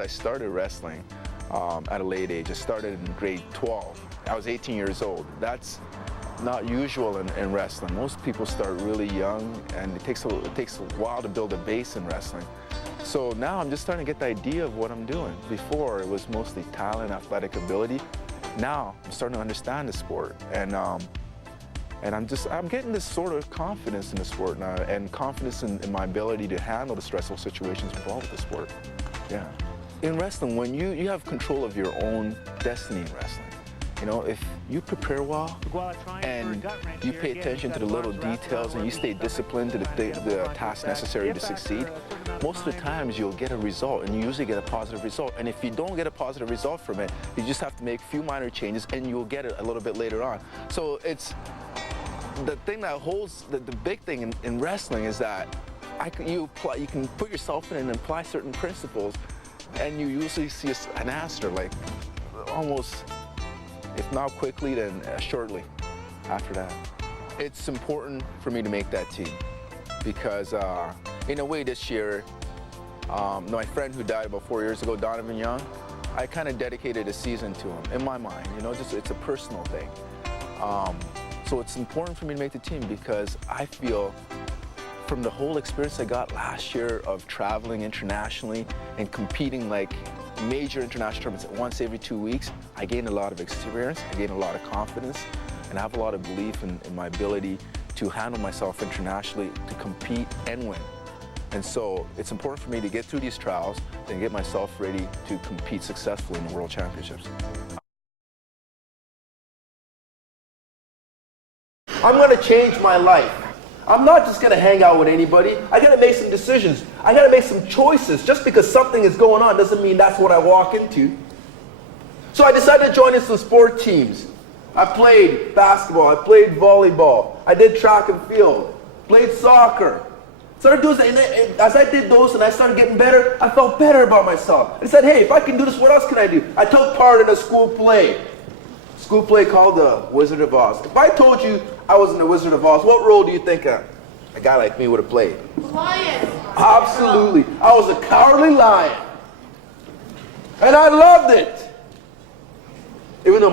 I started wrestling at a late age. I started in grade 12. I was 18 years old. That's not usual in wrestling. Most people start really young, and it takes a while to build a base in wrestling. So now I'm just starting to get the idea of what I'm doing. Before, it was mostly talent, athletic ability. Now I'm starting to understand the sport, and I'm getting this sort of confidence in the sport now, and confidence in my ability to handle the stressful situations involved with the sport. Yeah. In wrestling, when you have control of your own destiny in wrestling, you know, if you prepare well and you pay attention to the little details and you stay disciplined to the tasks necessary to succeed, most of the times you'll get a result, and you usually get a positive result. And if you don't get a positive result from it, you just have to make a few minor changes and you'll get it a little bit later on. So it's the thing that holds, the big thing in wrestling is that you can put yourself in and apply certain principles, and you usually see an answer, like almost, if not quickly, then shortly after that. It's important for me to make that team because in a way this year, my friend who died about 4 years ago, Donovan Young, I kind of dedicated a season to him in my mind, you know, just it's a personal thing. So it's important for me to make the team because I feel from the whole experience I got last year of traveling internationally and competing like major international tournaments once every 2 weeks, I gained a lot of experience, I gained a lot of confidence, and I have a lot of belief in my ability to handle myself internationally, to compete and win. And so it's important for me to get through these trials and get myself ready to compete successfully in the World Championships. I'm going to change my life. I'm not just going to hang out with anybody. I got to make some decisions. I got to make some choices. Just because something is going on doesn't mean that's what I walk into. So I decided to join in some sport teams. I played basketball. I played volleyball. I did track and field. Played soccer. Started doing that, and as I did those and I started getting better, I felt better about myself. I said, hey, if I can do this, what else can I do? I took part in a school play. School play called the Wizard of Oz. If I told you I was in the Wizard of Oz, what role do you think a guy like me would have played? Lion. Absolutely. I was a cowardly lion. And I loved it. Even though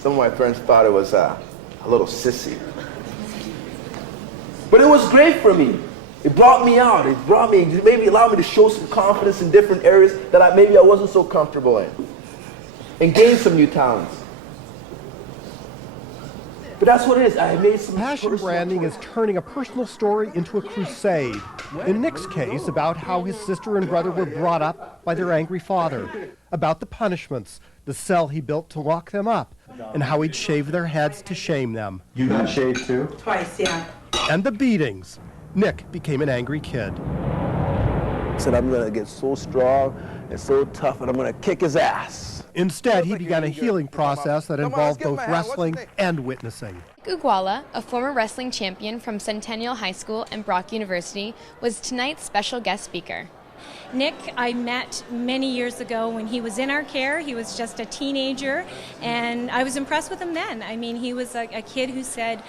some of my friends thought it was a little sissy. But it was great for me. It brought me out. It maybe allowed me to show some confidence in different areas that maybe I wasn't so comfortable in. And gain some new talents. But that's what it is. I made some passion branding is turning a personal story into a crusade. In Nick's case, about how his sister and brother were brought up by their angry father, about the punishments, the cell he built to lock them up, and how he'd shave their heads to shame them. You got shaved too? Twice, yeah. And the beatings. Nick became an angry kid. I said, I'm going to get so strong and so tough, and I'm going to kick his ass. Instead, he began a healing process that involved both wrestling and witnessing. Ugoalah, a former wrestling champion from Centennial High School and Brock University, was tonight's special guest speaker. Nick, I met many years ago when he was in our care. He was just a teenager, and I was impressed with him then. I mean, he was a kid who said,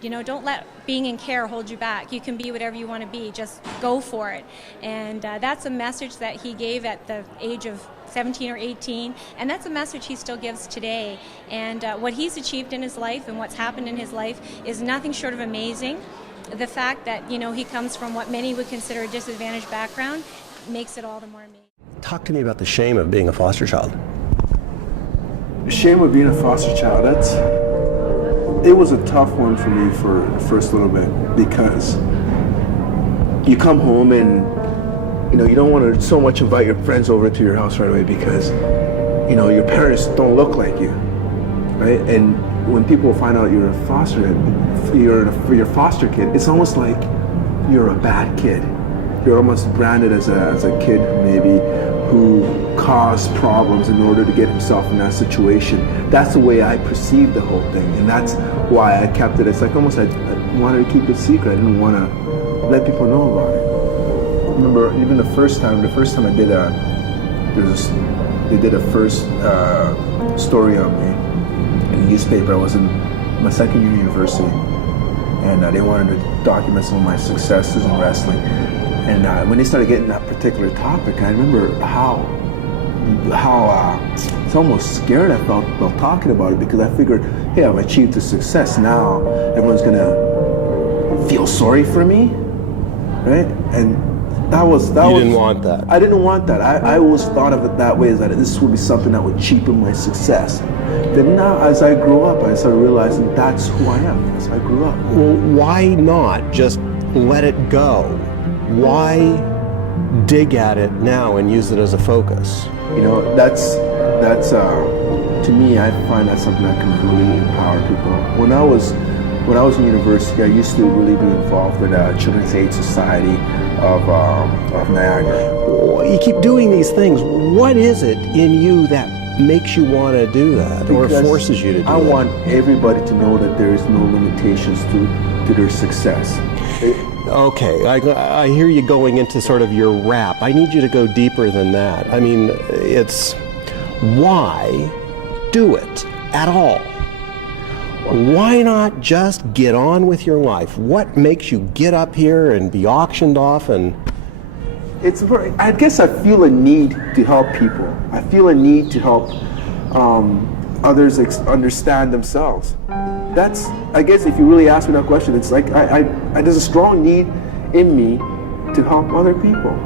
you know, don't let being in care hold you back. You can be whatever you want to be. Just go for it. And that's a message that he gave at the age of 17 or 18, and that's a message he still gives today. And what he's achieved in his life and what's happened in his life is nothing short of amazing. The fact that, you know, he comes from what many would consider a disadvantaged background makes it all the more amazing. Talk to me about the shame of being a foster child. The shame of being a foster child, it was a tough one for me for the first little bit, because you come home and, you know, you don't want to so much invite your friends over to your house right away because, you know, your parents don't look like you, right? And when people find out you're a foster kid, it's almost like you're a bad kid. You're almost branded as a kid maybe who caused problems in order to get himself in that situation. That's the way I perceived the whole thing, and that's why I kept it. It's like almost I wanted to keep it secret. I didn't want to let people know about it. I remember even the first time I did they did a first story on me in the newspaper. I was in my second year of university, and they wanted to document some of my successes in wrestling. And when they started getting that particular topic, I remember how it's almost scared I felt about talking about it, because I figured, hey, I've achieved a success. Now everyone's gonna feel sorry for me, right? And you didn't want that. I didn't want that. I always thought of it that way, is that this would be something that would cheapen my success. Then now, as I grew up, I started realizing that's who I am as I grew up. Well, why not just let it go? Why dig at it now and use it as a focus? You know, that's to me, I find that something that can really empower people. When I was in university, I used to really be involved with Children's Aid Society of Niagara. You keep doing these things. What is it in you that makes you want to do that, or forces you to do that? I want everybody to know that there is no limitations to their success. Okay, I hear you going into sort of your rap. I need you to go deeper than that. I mean, it's why do it at all? Why not just get on with your life? What makes you get up here and be auctioned off? And I guess I feel a need to help people. I feel a need to help others understand themselves. I guess if you really ask me that question, it's like there's a strong need in me to help other people.